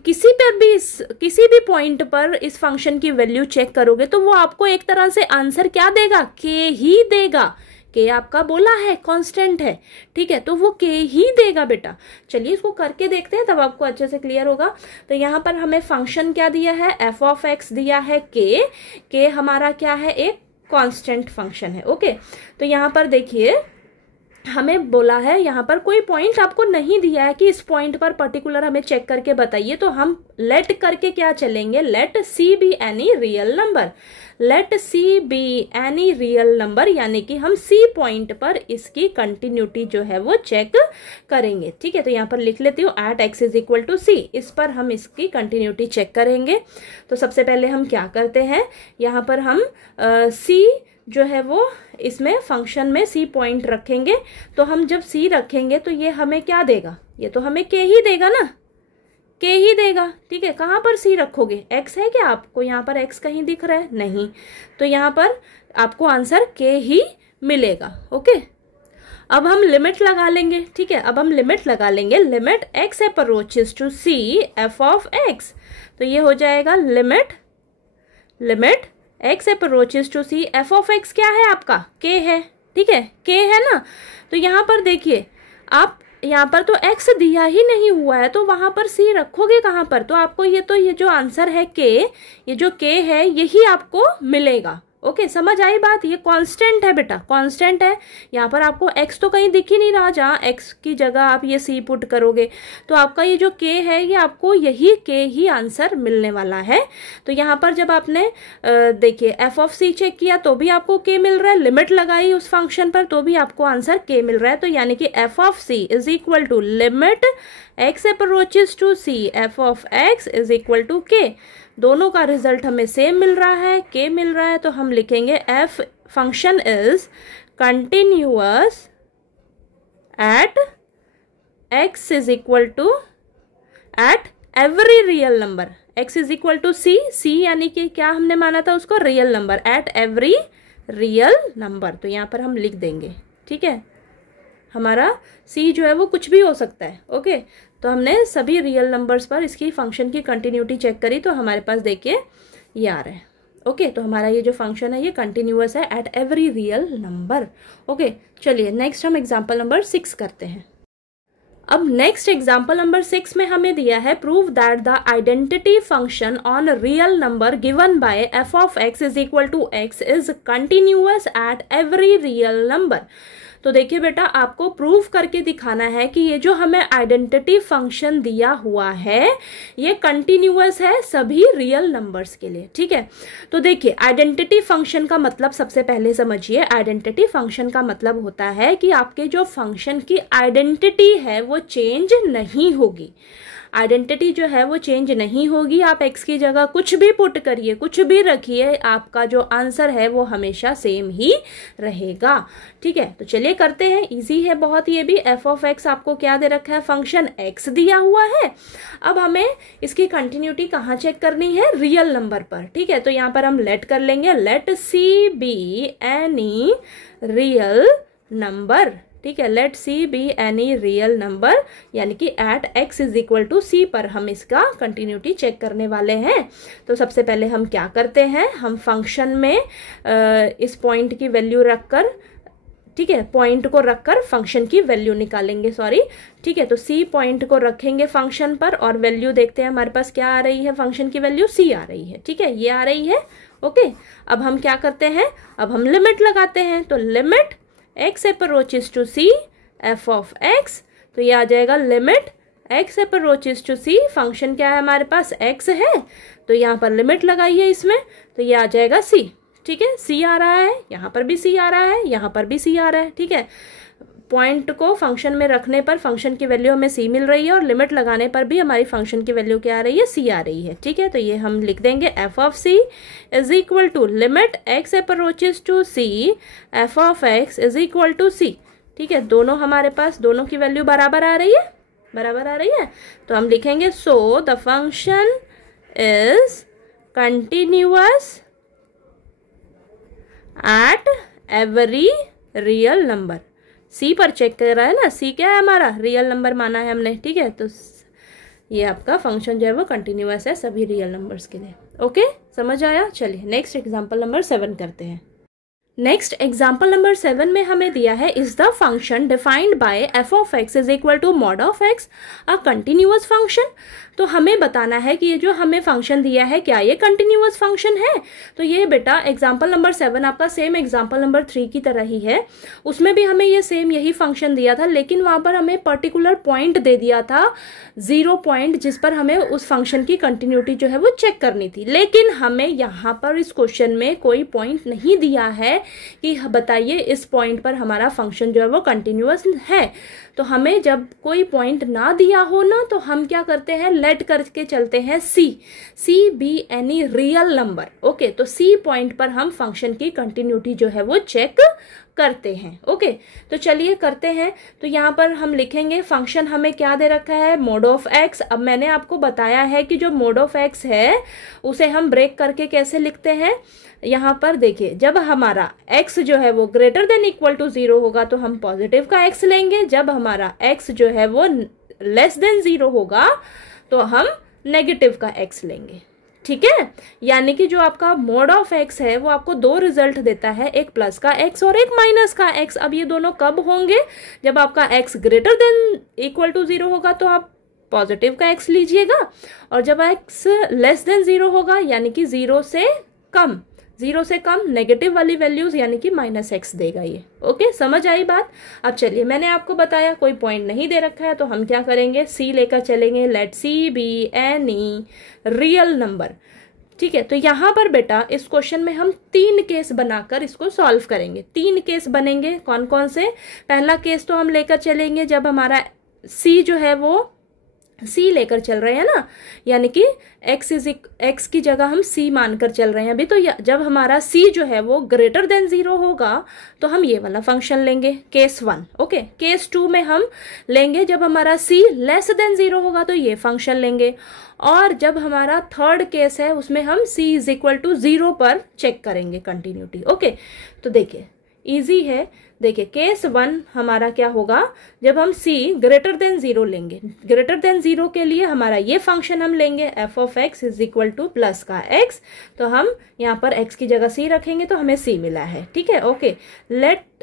किसी भी पॉइंट पर इस फंक्शन की वैल्यू चेक करोगे तो वो आपको एक तरह से आंसर क्या देगा, k ही देगा, के आपका बोला है कांस्टेंट है, ठीक है, तो वो के ही देगा बेटा। चलिए इसको करके देखते हैं, तब आपको अच्छे से क्लियर होगा। तो यहाँ पर हमें फंक्शन क्या दिया है, एफ ऑफ एक्स दिया है के हमारा क्या है, एक कांस्टेंट फंक्शन है। ओके, तो यहाँ पर देखिए हमें बोला है, यहाँ पर कोई पॉइंट आपको नहीं दिया है कि इस पॉइंट पर पर्टिकुलर हमें चेक करके बताइए, तो हम लेट करके क्या चलेंगे, let c be any real number, let c be any real number, यानी कि हम सी पॉइंट पर इसकी कंटिन्यूटी जो है वो चेक करेंगे। ठीक है, तो यहाँ पर लिख लेती हूँ at x is equal to c, इस पर हम इसकी कंटिन्यूटी चेक करेंगे। तो सबसे पहले हम क्या करते हैं, यहाँ पर हम सी जो है वो इसमें फंक्शन में सी पॉइंट रखेंगे। तो हम जब सी रखेंगे तो ये हमें क्या देगा, ये तो हमें के ही देगा ना, के ही देगा। ठीक है, कहाँ पर सी रखोगे, एक्स है क्या आपको यहाँ पर, एक्स कहीं दिख रहा है नहीं, तो यहाँ पर आपको आंसर के ही मिलेगा। ओके, अब हम लिमिट लगा लेंगे। ठीक है, अब हम लिमिट लगा लेंगे, limit x approaches to c f of x, तो ये हो जाएगा limit x approaches to c f of x क्या है आपका, के है। ठीक है, के है ना, तो यहाँ पर देखिए आप, यहाँ पर तो एक्स दिया ही नहीं हुआ है, तो वहां पर सी रखोगे कहाँ पर, तो आपको ये जो आंसर है के, ये जो के है यही आपको मिलेगा। ओके, समझ आई बात, ये कांस्टेंट है बेटा, कांस्टेंट है। यहाँ पर आपको एक्स तो कहीं दिख ही नहीं रहा, जहाँ एक्स की जगह आप ये सी पुट करोगे तो आपका ये जो के है ये आपको यही के ही आंसर मिलने वाला है। तो यहाँ पर जब आपने देखिए एफ ऑफ सी चेक किया तो भी आपको के मिल रहा है, लिमिट लगाई उस फंक्शन पर तो भी आपको आंसर के मिल रहा है। तो यानी कि f of c is equal to limit x approaches to c f of x is equal to k, दोनों का रिजल्ट हमें सेम मिल रहा है, के मिल रहा है, तो हम लिखेंगे f function is continuous at x is equal to at every real number, x is equal to c, c यानी कि क्या हमने माना था उसको, real number, at every real number, तो यहाँ पर हम लिख देंगे। ठीक है, हमारा सी जो है वो कुछ भी हो सकता है। ओके, तो हमने सभी रियल नंबर्स पर इसकी फंक्शन की कंटिन्यूटी चेक करी, तो हमारे पास देखिए ये आ रहा है। ओके, तो हमारा ये जो फंक्शन है ये कंटिन्यूअस है eight every real number. Okay, चलिए नेक्स्ट हम एग्जांपल नंबर 6 करते हैं। अब नेक्स्ट एग्जांपल नंबर 6 में हमें दिया है prove that the identity function on real number given by f of x is equal to x is continuous at every real number. तो देखिए बेटा, आपको प्रूव करके दिखाना है कि ये जो हमें आइडेंटिटी फंक्शन दिया हुआ है ये कंटिन्यूअस है सभी रियल नंबर्स के लिए। ठीक है, तो देखिए आइडेंटिटी फंक्शन का मतलब सबसे पहले समझिए, आइडेंटिटी फंक्शन का मतलब होता है कि आपके जो फंक्शन की आइडेंटिटी है वो चेंज नहीं होगी। आइडेंटिटी जो है वो चेंज नहीं होगी, आप एक्स की जगह कुछ भी पुट करिए, कुछ भी रखिए, आपका जो आंसर है वो हमेशा सेम ही रहेगा। ठीक है, तो चलिए करते हैं, इजी है बहुत ये भी। एफ ऑफ एक्स आपको क्या दे रखा है, फंक्शन एक्स दिया हुआ है। अब हमें इसकी कंटिन्यूटी कहाँ चेक करनी है, रियल नंबर पर। ठीक है, तो यहाँ पर हम लेट कर लेंगे, let c be any real number. ठीक है, let c be any real number, यानी कि at x is equal to c पर हम इसका कंटिन्यूटी चेक करने वाले हैं। तो सबसे पहले हम क्या करते हैं, हम फंक्शन में इस पॉइंट की वैल्यू रखकर, ठीक है, पॉइंट को रखकर फंक्शन की वैल्यू निकालेंगे, सॉरी। ठीक है, तो सी पॉइंट को रखेंगे फंक्शन पर और वैल्यू देखते हैं हमारे पास क्या आ रही है, फंक्शन की वैल्यू सी आ रही है। ठीक है, ये आ रही है। ओके, अब हम क्या करते हैं, अब हम लिमिट लगाते हैं। तो limit x approaches to c f of x, तो ये आ जाएगा limit x approaches to c, function क्या है हमारे पास, एक्स है, तो यहाँ पर लिमिट लगाइए इसमें, तो ये आ जाएगा सी। ठीक है, सी आ रहा है, यहाँ पर भी सी आ रहा है, यहाँ पर भी सी आ रहा है। ठीक है, पॉइंट को फंक्शन में रखने पर फंक्शन की वैल्यू हमें सी मिल रही है और लिमिट लगाने पर भी हमारी फंक्शन की वैल्यू क्या आ रही है, सी आ रही है। ठीक है, तो ये हम लिख देंगे f of c is equal to limit x approaches to c f of x is equal to c. ठीक है, दोनों हमारे पास, दोनों की वैल्यू बराबर आ रही है, बराबर आ रही है, तो हम लिखेंगे so the function is continuous at every real number. C पर चेक कर रहा है ना, सी क्या है हमारा, रियल नंबर माना है हमने। ठीक है, तो ये आपका फंक्शन जो है वो कंटिन्यूअस है सभी रियल नंबर्स के लिए। ओके, समझ आया। चलिए नेक्स्ट एग्जांपल नंबर 7 करते हैं। नेक्स्ट एग्जाम्पल नंबर 7 में हमें दिया है is the function defined by f of x is equal to mod of x a continuous function. तो हमें बताना है कि ये जो हमें फंक्शन दिया है क्या ये कंटिन्यूअस फंक्शन है। तो ये बेटा एग्जाम्पल नंबर 7 आपका सेम एग्जाम्पल नंबर 3 की तरह ही है, उसमें भी हमें ये सेम यही फंक्शन दिया था, लेकिन वहां पर हमें पर्टिकुलर पॉइंट दे दिया था 0 पॉइंट जिस पर हमें उस फंक्शन की कंटिन्यूटी जो है वो चेक करनी थी। लेकिन हमें यहाँ पर इस क्वेश्चन में कोई पॉइंट नहीं दिया है कि बताइए इस पॉइंट पर हमारा फंक्शन जो है वो कंटिन्यूअस है। तो हमें जब कोई पॉइंट ना दिया हो ना तो हम क्या करते हैं, लेट करके चलते हैं c be any real number. Okay, तो सी पॉइंट पर हम फंक्शन की कंटिन्यूटी जो है वो चेक करते हैं। ओके, तो चलिए करते हैं। तो यहाँ पर हम लिखेंगे फंक्शन हमें क्या दे रखा है, मोड ऑफ एक्स। अब मैंने आपको बताया है कि जो मोड ऑफ एक्स है उसे हम ब्रेक करके कैसे लिखते हैं। यहाँ पर देखिए, जब हमारा x जो है वो ग्रेटर देन इक्वल टू 0 होगा तो हम पॉजिटिव का x लेंगे, जब हमारा x जो है वो लेस देन 0 होगा तो हम नेगेटिव का x लेंगे। ठीक है, यानी कि जो आपका मोड ऑफ x है वो आपको दो रिजल्ट देता है, एक प्लस का x और एक माइनस का x। अब ये दोनों कब होंगे, जब आपका x greater than equal to 0 होगा तो आप पॉजिटिव का x लीजिएगा, और जब x लेस देन 0 होगा यानी कि 0 से कम नेगेटिव वाली वैल्यूज यानी कि माइनस एक्स देगा ये। ओके, समझ आई बात। अब चलिए, मैंने आपको बताया कोई पॉइंट नहीं दे रखा है तो हम क्या करेंगे, सी लेकर चलेंगे, let c be any real number. ठीक है, तो यहाँ पर बेटा इस क्वेश्चन में हम 3 केस बनाकर इसको सॉल्व करेंगे। 3 केस बनेंगे, कौन कौन से। पहला केस तो हम लेकर चलेंगे जब हमारा सी जो है वो सी लेकर चल रहे हैं ना, यानी कि x की जगह हम c मानकर चल रहे हैं अभी। तो जब हमारा c जो है वो ग्रेटर देन 0 होगा तो हम ये वाला फंक्शन लेंगे, केस 1। ओके, केस 2 में हम लेंगे जब हमारा c लेस देन 0 होगा तो ये फंक्शन लेंगे, और जब हमारा थर्ड केस है उसमें हम c इज इक्वल टू 0 पर चेक करेंगे कंटिन्यूटी। ओके, तो देखिए इजी है। देखिए केस 1 हमारा क्या होगा, जब हम c ग्रेटर देन 0 लेंगे, ग्रेटर देन 0 के लिए हमारा ये फंक्शन हम लेंगे f of x is equal two plus का x। तो हम यहाँ पर x की जगह c रखेंगे तो हमें c मिला है। ठीक है, ओके,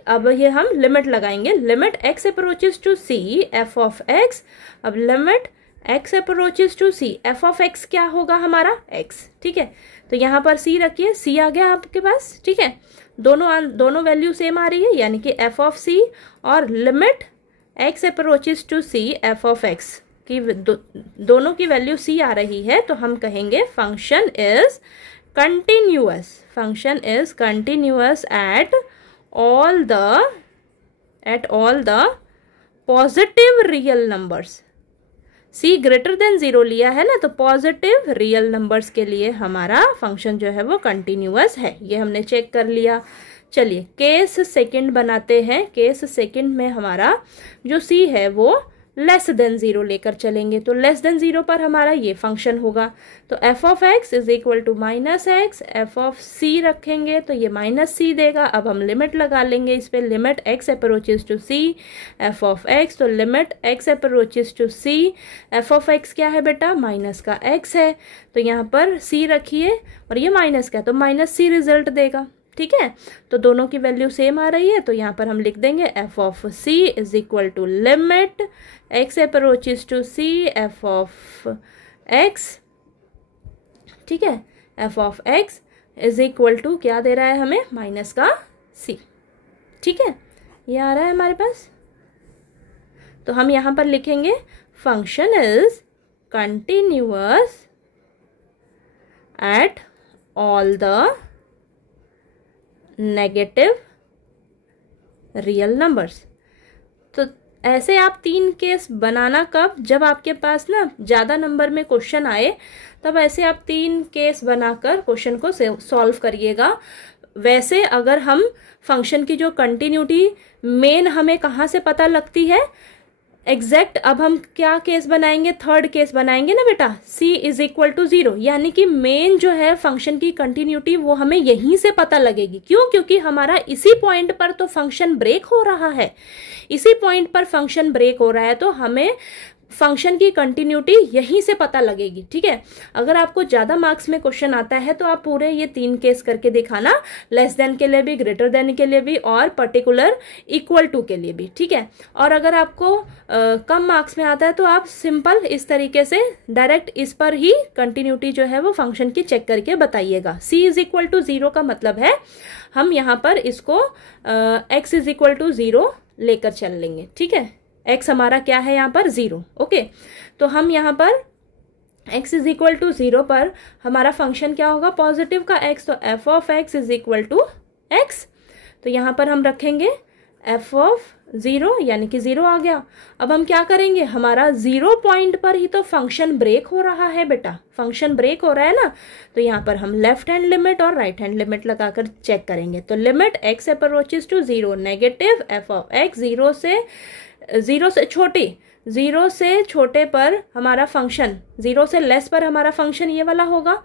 अब ये हम लिमिट लगाएंगे, limit x approaches to c f of x। अब limit x approaches to c f of x क्या होगा हमारा x। ठीक है, तो यहाँ पर c रखिए, c आ गया आपके पास। ठीक है, दोनों वैल्यू सेम आ रही है यानी कि f ऑफ c और limit x approaches to c f of x की दोनों की वैल्यू c आ रही है, तो हम कहेंगे function is continuous at all the positive real numbers. c greater than 0 लिया है ना, तो पॉजिटिव रियल नंबर्स के लिए हमारा फंक्शन जो है वो कंटिन्यूअस है, ये हमने चेक कर लिया। चलिए केस सेकंड बनाते हैं। केस सेकंड में हमारा जो c है वो लेस देन 0 लेकर चलेंगे, तो लेस देन 0 पर हमारा ये फंक्शन होगा। तो f of x is equal to minus x, f of c रखेंगे तो ये माइनस c देगा। अब हम लिमिट लगा लेंगे इस पे, limit x approaches to c f of x। तो limit x approaches to c f of x क्या है बेटा, माइनस का x है, तो यहाँ पर c रखिए और ये माइनस का, तो माइनस c रिजल्ट देगा। ठीक है, तो दोनों की वैल्यू सेम आ रही है, तो यहाँ पर हम लिख देंगे f of c is equal to limit x approaches to c f of x। ठीक है, f of x is equal to क्या दे रहा है हमें, माइनस का c। ठीक है, ये आ रहा है हमारे पास। तो हम यहाँ पर लिखेंगे function is continuous at all the negative real numbers. तो ऐसे आप 3 केस बनाना कब, जब आपके पास ना ज़्यादा नंबर में क्वेश्चन आए, तब ऐसे आप 3 केस बनाकर क्वेश्चन को सॉल्व करिएगा। वैसे अगर हम फंक्शन की जो कंटिन्यूटी मेन हमें कहाँ से पता लगती है एग्जैक्ट, अब हम क्या केस बनाएंगे, थर्ड केस बनाएंगे ना बेटा, c इज इक्वल टू 0, यानी कि मेन जो है फंक्शन की कंटिन्यूटी वो हमें यहीं से पता लगेगी। क्यों, क्योंकि हमारा इसी पॉइंट पर तो फंक्शन ब्रेक हो रहा है, इसी पॉइंट पर फंक्शन ब्रेक हो रहा है, तो हमें फंक्शन की कंटिन्यूटी यहीं से पता लगेगी। ठीक है, अगर आपको ज्यादा मार्क्स में क्वेश्चन आता है तो आप पूरे ये 3 केस करके दिखाना, लेस देन के लिए भी, ग्रेटर देन के लिए भी और पर्टिकुलर इक्वल टू के लिए भी। ठीक है, और अगर आपको कम मार्क्स में आता है तो आप सिंपल इस तरीके से डायरेक्ट इस पर ही कंटिन्यूटी जो है वो फंक्शन की चेक करके बताइएगा। c इज इक्वल टू 0 का मतलब है हम यहाँ पर इसको x इज इक्वल टू 0 लेकर चल लेंगे। ठीक है, x हमारा क्या है यहाँ पर 0। ओके, तो हम यहाँ पर x इज इक्वल टू 0 पर हमारा फंक्शन क्या होगा, पॉजिटिव का x, तो f of x is equal to x। तो यहाँ पर हम रखेंगे f ऑफ 0 यानी कि 0 आ गया। अब हम क्या करेंगे, हमारा 0 पॉइंट पर ही तो फंक्शन ब्रेक हो रहा है बेटा, फंक्शन ब्रेक हो रहा है ना, तो यहाँ पर हम लेफ्ट हैंड लिमिट और राइट हैंड लिमिट लगाकर चेक करेंगे। तो limit x approaches to 0 negative f of x 0 से छोटे पर हमारा फंक्शन, 0 से लेस पर हमारा फंक्शन ये वाला होगा।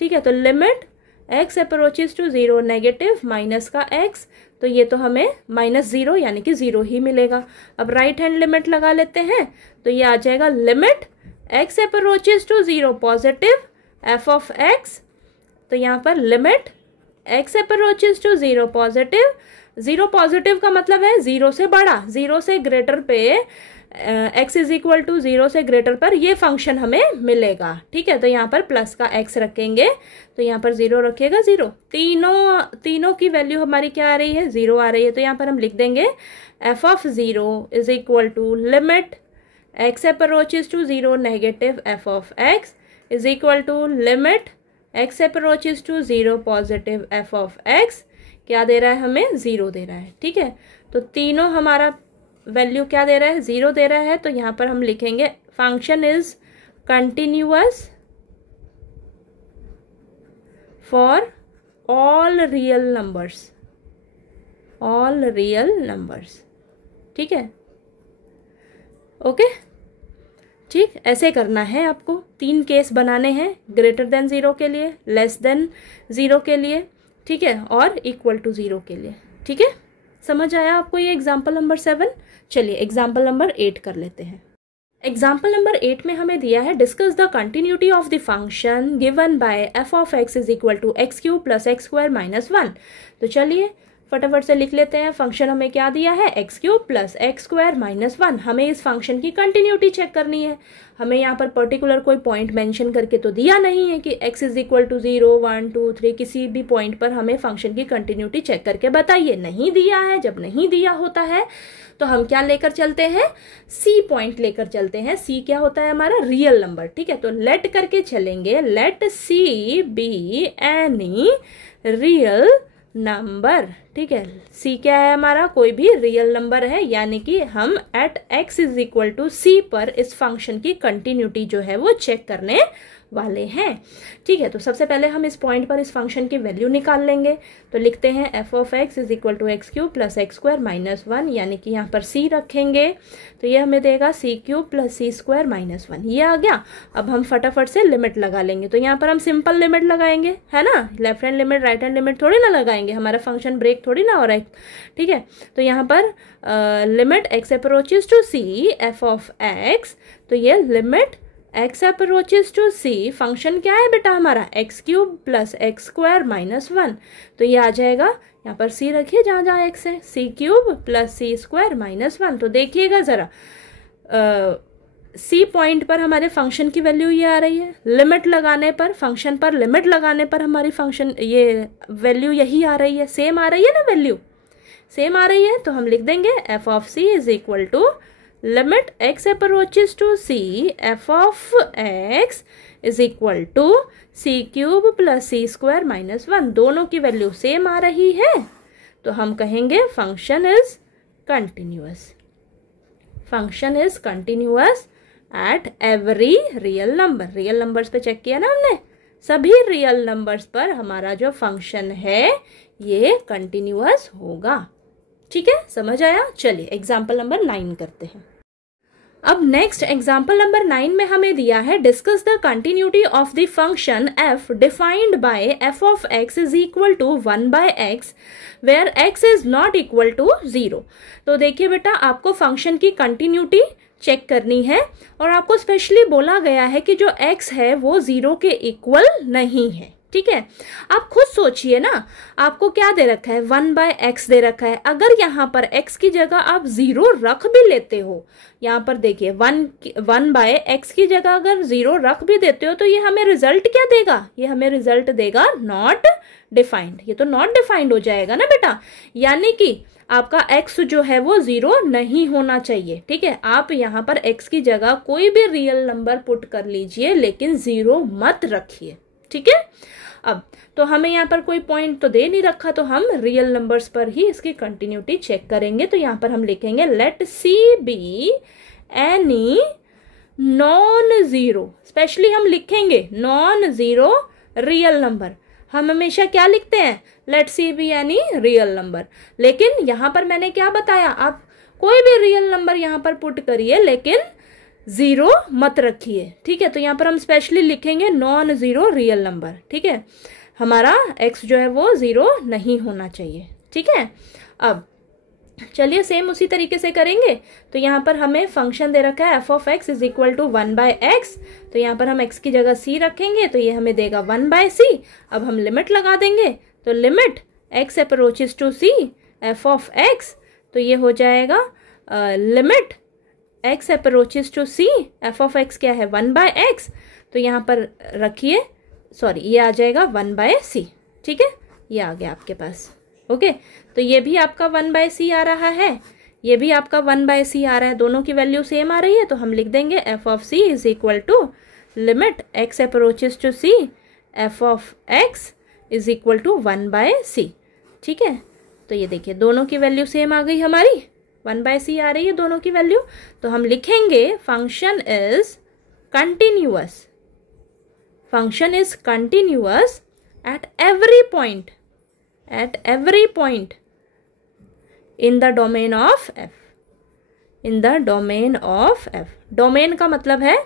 ठीक है, तो limit x approaches to 0 negative minus का x, तो ये तो हमें -0 यानी कि 0 ही मिलेगा। अब राइट हैंड लिमिट लगा लेते हैं, तो ये आ जाएगा limit x approaches to 0 positive f of x, तो यहाँ पर limit x approaches to 0 positive, 0 positive का मतलब है 0 से बड़ा, 0 से ग्रेटर पे x इज इक्वल टू 0 से ग्रेटर पर ये फंक्शन हमें मिलेगा। ठीक है, तो यहाँ पर प्लस का x रखेंगे, तो यहाँ पर 0 रखिएगा, 0, तीनों की वैल्यू हमारी क्या आ रही है, 0 आ रही है। तो यहाँ पर हम लिख देंगे f of 0 is equal to limit x approaches to 0 negative f of x is equal to limit x approaches to 0 positive f of x, क्या दे रहा है हमें, 0 दे रहा है। ठीक है, तो तीनों हमारा वैल्यू क्या दे रहा है, 0 दे रहा है। तो यहाँ पर हम लिखेंगे function is continuous for all real numbers, ठीक है। ओके, ठीक, ऐसे करना है आपको। 3 केस बनाने हैं, ग्रेटर देन 0 के लिए, लेस देन 0 के लिए, ठीक है, और इक्वल टू 0 के लिए। ठीक है, समझ आया आपको ये एग्जाम्पल नंबर 7। चलिए एग्जाम्पल नंबर 8 कर लेते हैं। एग्जाम्पल नंबर 8 में हमें दिया है discuss the continuity of the function given by f of x is equal to x cube plus x square minus 1। तो चलिए फटाफट से लिख लेते हैं। फंक्शन हमें क्या दिया है, x cube plus x square minus 1। हमें इस फंक्शन की कंटिन्यूटी चेक करनी है। हमें यहाँ पर पर्टिकुलर कोई पॉइंट मेंशन करके तो दिया नहीं है कि x इज इक्वल टू 0, 1, 2, 3 किसी भी पॉइंट पर हमें फंक्शन की कंटिन्यूटी चेक करके बताइए। नहीं दिया है। जब नहीं दिया होता है तो हम क्या लेकर चलते हैं, सी पॉइंट लेकर चलते हैं। सी क्या होता है हमारा, रियल नंबर। ठीक है, तो लेट करके चलेंगे, let c be any real number. ठीक है, सी क्या है हमारा, कोई भी रियल नंबर है, यानी कि हम at x is equal to c पर इस फंक्शन की कंटिन्यूटी जो है वो चेक करने वाले हैं। ठीक है, तो सबसे पहले हम इस पॉइंट पर इस फंक्शन की वैल्यू निकाल लेंगे। तो लिखते हैं f of x is equal to x cube plus x square minus 1, यानी कि यहाँ पर सी रखेंगे तो ये हमें देगा सी cube plus c square minus 1। ये आ गया। अब हम फटाफट से लिमिट लगा लेंगे। तो यहाँ पर हम सिंपल लिमिट लगाएंगे, है ना, left hand limit right hand limit थोड़ी ना लगाएंगे, हमारा फंक्शन ब्रेक थोड़ी ना हो रहा है। ठीक है, तो यहाँ पर limit x approaches to c f of x, तो ये limit x approaches to c, function क्या है बेटा हमारा, x cube plus x square minus 1। तो ये आ जाएगा, यहाँ पर c रखिए जहाँ जहाँ x है, c cube plus c square minus 1। तो देखिएगा जरा, c पॉइंट पर हमारे फंक्शन की वैल्यू ये आ रही है, लिमिट लगाने पर, फंक्शन पर लिमिट लगाने पर हमारी फंक्शन ये वैल्यू यही आ रही है, सेम आ रही है ना, वैल्यू सेम आ रही है। तो हम लिख देंगे f of c is equal to limit x approaches to c f of x is equal to c cube plus c square minus 1। दोनों की वैल्यू सेम आ रही है, तो हम कहेंगे function is continuous. Function is continuous at every real number. Real numbers पे check किया ना हमने, सभी रियल नंबर्स पर हमारा जो फंक्शन है ये कंटिन्यूअस होगा। ठीक है, समझ आया। चलिए एग्जाम्पल नंबर 9 करते हैं। अब नेक्स्ट एग्जाम्पल नंबर 9 में हमें दिया है discuss the continuity of the function f defined by f of x is equal to 1 by x where x is not equal to 0। तो देखिए बेटा, आपको फंक्शन की कंटिन्यूटी चेक करनी है। और आपको स्पेशली बोला गया है कि जो x है वो 0 के इक्वल नहीं है, ठीक है। आप खुद सोचिए ना, आपको क्या दे रखा है, 1/x दे रखा है। अगर यहाँ पर x की जगह आप 0 रख भी लेते हो, यहाँ पर देखिए 1/x की जगह अगर 0 रख भी देते हो तो ये हमें रिजल्ट क्या देगा, ये हमें रिजल्ट देगा नॉट डिफाइंड। ये तो नॉट डिफाइंड हो जाएगा ना बेटा, यानी कि आपका x जो है वो 0 नहीं होना चाहिए, ठीक है। आप यहाँ पर x की जगह कोई भी रियल नंबर पुट कर लीजिए, लेकिन 0 मत रखिए, ठीक है। अब तो हमें यहाँ पर कोई पॉइंट तो दे नहीं रखा, तो हम रियल नंबर्स पर ही इसकी कंटिन्यूटी चेक करेंगे। तो यहाँ पर हम लिखेंगे let c be any non zero, specially हम लिखेंगे नॉन जीरो रियल नंबर। हम हमेशा क्या लिखते हैं, let c be any real number. लेकिन यहाँ पर मैंने क्या बताया, आप कोई भी रियल नंबर यहाँ पर पुट करिए, लेकिन 0 मत रखिए, ठीक है। तो यहाँ पर हम स्पेशली लिखेंगे नॉन जीरो रियल नंबर, ठीक है। हमारा x जो है वो 0 नहीं होना चाहिए, ठीक है। अब चलिए सेम उसी तरीके से करेंगे। तो यहाँ पर हमें फंक्शन दे रखा है f(x) is equal to 1/x। तो यहाँ पर हम x की जगह c रखेंगे, तो ये हमें देगा 1/c। अब हम लिमिट लगा देंगे, तो limit x approaches to c f(x), तो ये हो जाएगा limit x approaches to c f(x) क्या है 1/x। तो यहाँ पर रखिए, सॉरी ये आ जाएगा 1/c, ठीक है। ये आ गया आपके पास, ओके। तो ये भी आपका 1/c आ रहा है, ये भी आपका 1/c आ रहा है, दोनों की वैल्यू सेम आ रही है। तो हम लिख देंगे f(c) is equal to limit x approaches to c f(x) is equal to 1/c, ठीक है। तो ये देखिए दोनों की वैल्यू सेम आ गई हमारी, 1/c आ रही है दोनों की वैल्यू। तो हम लिखेंगे function is continuous, function is continuous at every point, at every point in the domain of f, in the domain of f। Domain का मतलब है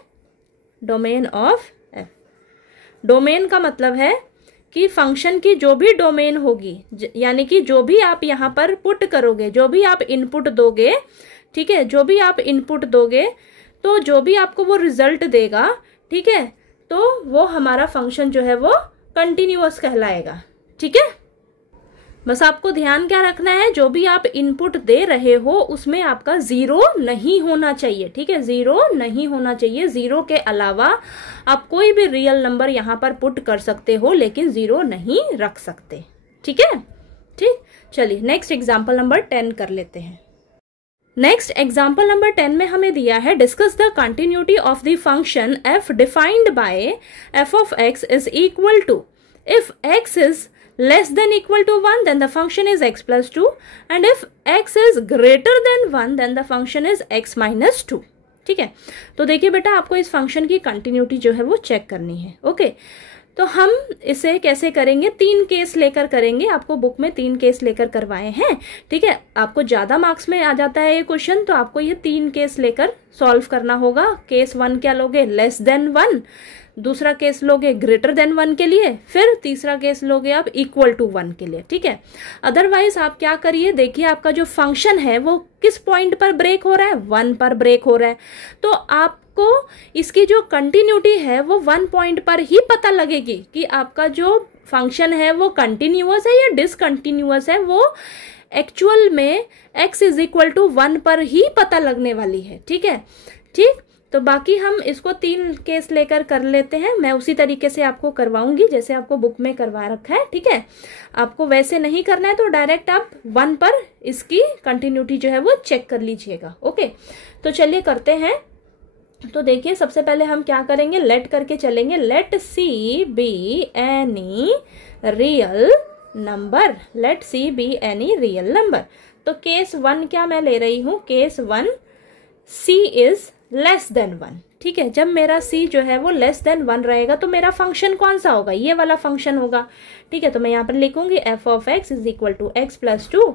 डोमेन ऑफ f, डोमेन का मतलब है कि फंक्शन की जो भी डोमेन होगी, यानी कि जो भी आप यहाँ पर पुट करोगे, जो भी आप इनपुट दोगे, ठीक है, जो भी आप इनपुट दोगे, तो जो भी आपको वो रिजल्ट देगा, ठीक है, तो वो हमारा फंक्शन जो है वो कंटिन्यूअस कहलाएगा, ठीक है। बस आपको ध्यान क्या रखना है, जो भी आप इनपुट दे रहे हो उसमें आपका 0 नहीं होना चाहिए, ठीक है, 0 नहीं होना चाहिए। 0 के अलावा आप कोई भी रियल नंबर यहाँ पर पुट कर सकते हो, लेकिन 0 नहीं रख सकते, ठीक है। ठीक, चलिए नेक्स्ट एग्जाम्पल नंबर 10 कर लेते हैं। नेक्स्ट एग्जाम्पल नंबर 10 में हमें दिया है discuss the continuity of the function f defined by f(x) is equal to, if x is less than equal to 1 then the function is x plus 2, and if x is greater than 1 then the function is x minus 2, ठीक है। तो देखिए बेटा, आपको इस function की continuity जो है वो चेक करनी है, ओके। तो हम इसे कैसे करेंगे, 3 केस लेकर करेंगे। आपको बुक में 3 केस लेकर करवाए हैं, ठीक है। आपको ज्यादा मार्क्स में आ जाता है ये क्वेश्चन, तो आपको ये 3 केस लेकर सॉल्व करना होगा। केस 1 क्या लोगे, लेस देन 1, दूसरा केस लोगे ग्रेटर देन 1 के लिए, फिर तीसरा केस लोगे आप इक्वल टू 1 के लिए, ठीक है। अदरवाइज आप क्या करिए, देखिए आपका जो फंक्शन है वो किस पॉइंट पर ब्रेक हो रहा है, 1 पर ब्रेक हो रहा है। तो आपको इसकी जो कंटिन्यूटी है वो 1 पॉइंट पर ही पता लगेगी कि आपका जो फंक्शन है वो कंटिन्यूअस है या डिसकंटिन्यूअस है। वो एक्चुअल में x इज इक्वल टू 1 पर ही पता लगने वाली है, ठीक है। ठीक, तो बाकी हम इसको 3 केस लेकर कर लेते हैं। मैं उसी तरीके से आपको करवाऊंगी जैसे आपको बुक में करवा रखा है, ठीक है। आपको वैसे नहीं करना है तो डायरेक्ट आप 1 पर इसकी कंटिन्यूटी जो है वो चेक कर लीजिएगा, ओके। तो चलिए करते हैं। तो देखिए सबसे पहले हम क्या करेंगे, लेट करके चलेंगे। Let c be any real number, let c be any real number. तो केस 1 क्या मैं ले रही हूं, case 1 c is less than 1, ठीक है। जब मेरा c जो है वो लेस देन 1 रहेगा तो मेरा फंक्शन कौन सा होगा, ये वाला फंक्शन होगा, ठीक है। तो मैं यहाँ पर लिखूंगी f(x) is equal to x plus 2,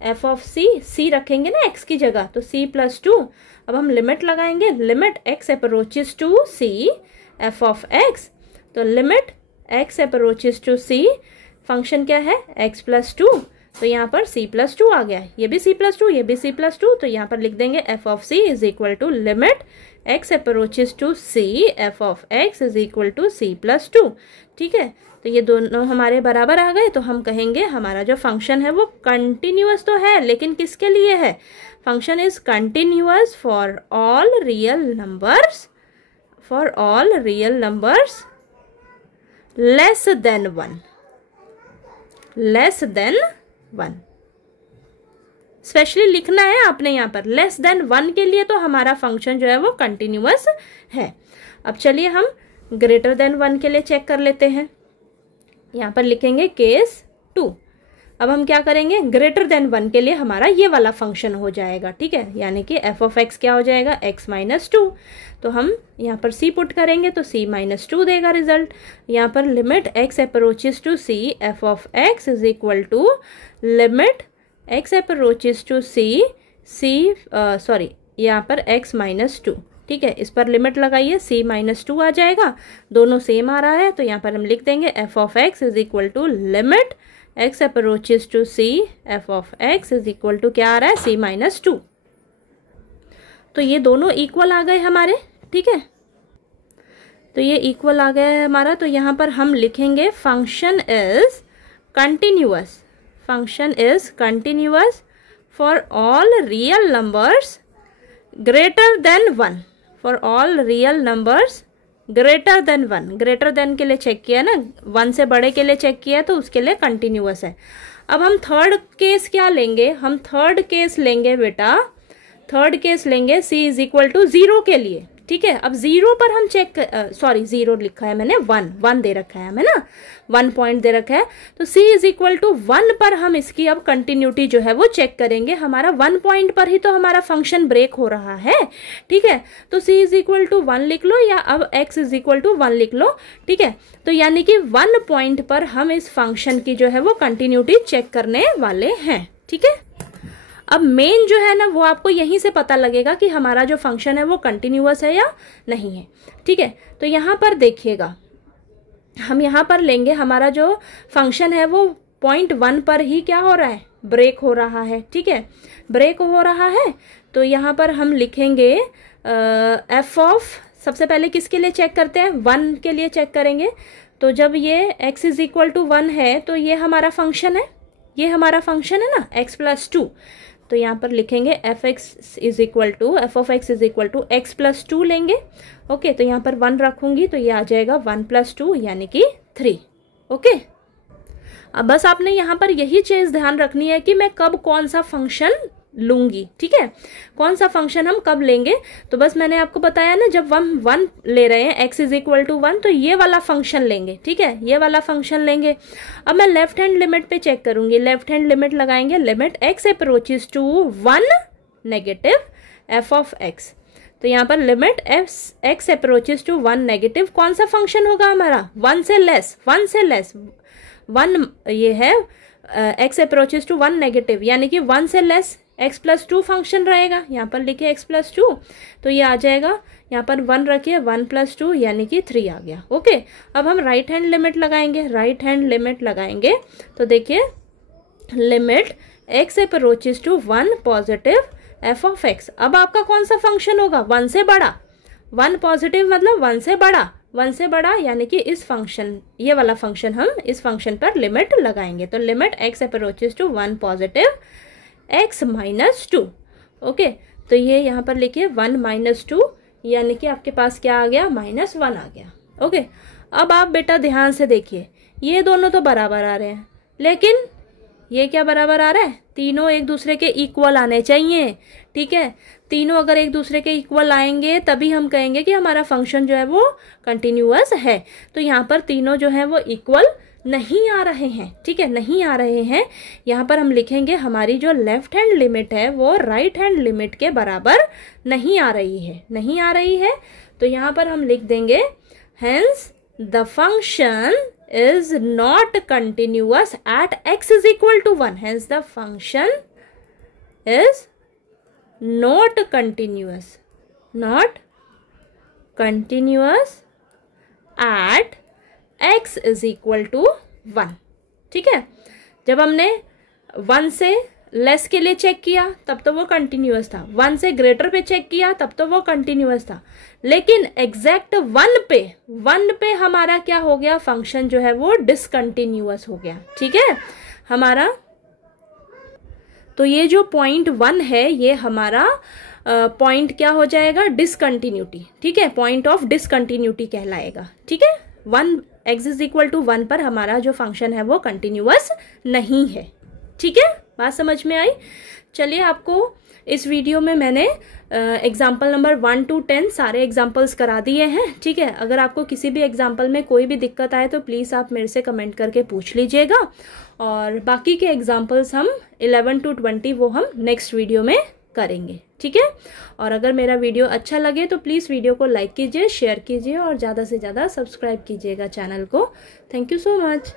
f(c) रखेंगे ना x की जगह, तो c प्लस 2। अब हम लिमिट लगाएंगे, limit x approaches to c f(x), तो limit x approaches to c, function क्या है x प्लस 2, तो यहाँ पर c+2 आ गया, ये भी c+2, ये भी c+2, तो यहाँ पर लिख देंगे f of c is equal to limit x approaches to c f of x is equal to c+2। ठीक है, तो ये दोनों हमारे बराबर आ गए, तो हम कहेंगे हमारा जो फंक्शन है वो कंटिन्यूअस तो है, लेकिन किसके लिए है? Function is continuous for all real numbers, for all real numbers less than 1, less than 1। Specially लिखना है आपने यहाँ पर, लेस देन 1 के लिए तो हमारा फंक्शन जो है वो कंटिन्यूअस है। अब चलिए हम ग्रेटर देन 1 के लिए चेक कर लेते हैं। यहाँ पर लिखेंगे केस 2। अब हम क्या करेंगे, ग्रेटर देन 1 के लिए हमारा ये वाला फंक्शन हो जाएगा। ठीक है, यानी कि f ऑफ x क्या हो जाएगा, x माइनस 2। तो हम यहाँ पर c पुट करेंगे तो c माइनस 2 देगा रिजल्ट। यहाँ पर limit x approaches to c f of x is equal to limit x approaches to c यहाँ पर x माइनस 2। ठीक है, इस पर लिमिट लगाइए, c माइनस 2 आ जाएगा, दोनों सेम आ रहा है, तो यहाँ पर हम लिख देंगे f of x is equal to limit x approaches to c f of x is equal to क्या आ रहा है, c माइनस 2। तो ये दोनों इक्वल आ गए हमारे। ठीक है, तो ये इक्वल आ गया है हमारा, तो यहाँ पर हम लिखेंगे function is continuous, function is continuous for all real numbers greater than 1, for all real numbers greater than 1। Greater than के लिए चेक किया ना, 1 से बड़े के लिए चेक किया, तो उसके लिए कंटिन्यूअस है। अब हम थर्ड केस क्या लेंगे, हम थर्ड केस लेंगे बेटा, थर्ड केस लेंगे c इज इक्वल टू 0 के लिए। ठीक है, अब 0 पर हम चेक, सॉरी 0 लिखा है मैंने, 1 दे रखा है हमें ना, 1 पॉइंट दे रखा है, तो c इज इक्वल टू 1 पर हम इसकी अब कंटिन्यूटी जो है वो चेक करेंगे। हमारा 1 पॉइंट पर ही तो हमारा फंक्शन ब्रेक हो रहा है। ठीक है, तो c इज इक्वल टू 1 लिख लो, या अब x इज इक्वल टू 1 लिख लो। ठीक है, तो यानी कि 1 पॉइंट पर हम इस फंक्शन की जो है वो कंटिन्यूटी चेक करने वाले हैं। ठीक है, अब मेन जो है ना वो आपको यहीं से पता लगेगा कि हमारा जो फंक्शन है वो कंटिन्यूअस है या नहीं है। ठीक है, तो यहाँ पर देखिएगा, हम यहाँ पर लेंगे हमारा जो फंक्शन है वो पॉइंट 1 पर ही क्या हो रहा है, ब्रेक हो रहा है। ठीक है, ब्रेक हो रहा है, तो यहाँ पर हम लिखेंगे f ऑफ, सबसे पहले किसके लिए चेक करते हैं, 1 के लिए चेक करेंगे। तो जब ये x इज इक्वल टू 1 है तो ये हमारा फंक्शन है, ये हमारा फंक्शन है ना x प्लस 2। तो यहाँ पर लिखेंगे f of x is equal to x plus 2 लेंगे। ओके, तो यहाँ पर 1 रखूंगी तो ये आ जाएगा 1 प्लस 2 यानी कि 3। ओके, अब बस आपने यहाँ पर यही चीज ध्यान रखनी है कि मैं कब कौन सा फंक्शन लूंगी। ठीक है, कौन सा फंक्शन हम कब लेंगे, तो बस मैंने आपको बताया ना, जब हम 1 ले रहे हैं x इज इक्वल टू 1 तो ये वाला फंक्शन लेंगे। ठीक है, ये वाला फंक्शन लेंगे। अब मैं लेफ्ट हैंड लिमिट पे चेक करूंगी, लेफ्ट हैंड लिमिट लगाएंगे, limit x approaches to 1 negative f of x। तो यहाँ पर limit x approaches to 1 negative, कौन सा फंक्शन होगा हमारा, 1 से लेस, 1 ये है x अप्रोचेस टू 1 नेगेटिव, यानी कि 1 से लेस x प्लस 2 फंक्शन रहेगा। यहाँ पर लिखे x प्लस 2, तो ये आ जाएगा, यहाँ पर 1 रखिए, 1 प्लस 2 यानी कि 3 आ गया। ओके, अब हम राइट हैंड लिमिट लगाएंगे, राइट हैंड लिमिट लगाएंगे तो देखिए limit x approaches to 1 positive f of x। अब आपका कौन सा फंक्शन होगा, 1 से बड़ा, 1 पॉजिटिव मतलब 1 से बड़ा, 1 से बड़ा, यानी कि इस फंक्शन, ये वाला फंक्शन हम इस फंक्शन पर लिमिट लगाएंगे। तो limit x approaches to 1 positive x minus 2। Okay, तो ये यहाँ पर लिखिए 1 माइनस 2, यानी कि आपके पास क्या आ गया, -1 आ गया। ओके, अब आप बेटा ध्यान से देखिए, ये दोनों तो बराबर आ रहे हैं, लेकिन ये क्या बराबर आ रहा है, तीनों एक दूसरे के इक्वल आने चाहिए। ठीक है, तीनों अगर एक दूसरे के इक्वल आएंगे तभी हम कहेंगे कि हमारा फंक्शन जो है वो कंटिन्यूअस है। तो यहाँ पर तीनों जो है वो इक्वल नहीं आ रहे हैं। ठीक है, नहीं आ रहे हैं। यहाँ पर हम लिखेंगे हमारी जो लेफ्ट हैंड लिमिट है वो राइट हैंड लिमिट के बराबर नहीं आ रही है, नहीं आ रही है। तो यहाँ पर हम लिख देंगे hence the function is not continuous at x is equal to 1. Hence the function is not continuous at x is equal to 1. ठीक है, जब हमने 1 से लेस के लिए चेक किया तब तो वो कंटिन्यूअस था, 1 से ग्रेटर पे चेक किया तब तो वो कंटिन्यूअस था, लेकिन एग्जैक्ट 1 पे हमारा क्या हो गया, फंक्शन जो है वो डिसकंटिन्यूअस हो गया। ठीक है हमारा, तो ये जो पॉइंट 1 है ये हमारा पॉइंट क्या हो जाएगा, डिसकंटिन्यूटी। ठीक है, पॉइंट ऑफ डिसकंटिन्यूटी कहलाएगा। ठीक है, 1 x इज इक्वल टू 1 पर हमारा जो फंक्शन है वो कंटिन्यूअस नहीं है। ठीक है, बात समझ में आई। चलिए, आपको इस वीडियो में मैंने एग्जाम्पल नंबर 1 to 10 सारे एग्जाम्पल्स करा दिए हैं। ठीक है, अगर आपको किसी भी एग्जाम्पल में कोई भी दिक्कत आए तो प्लीज़ आप मेरे से कमेंट करके पूछ लीजिएगा, और बाकी के एग्जाम्पल्स हम 11 to 20 वो हम नेक्स्ट वीडियो में करेंगे। ठीक है, और अगर मेरा वीडियो अच्छा लगे तो प्लीज़ वीडियो को लाइक कीजिए, शेयर कीजिए और ज़्यादा से ज़्यादा सब्सक्राइब कीजिएगा चैनल को। Thank you so much.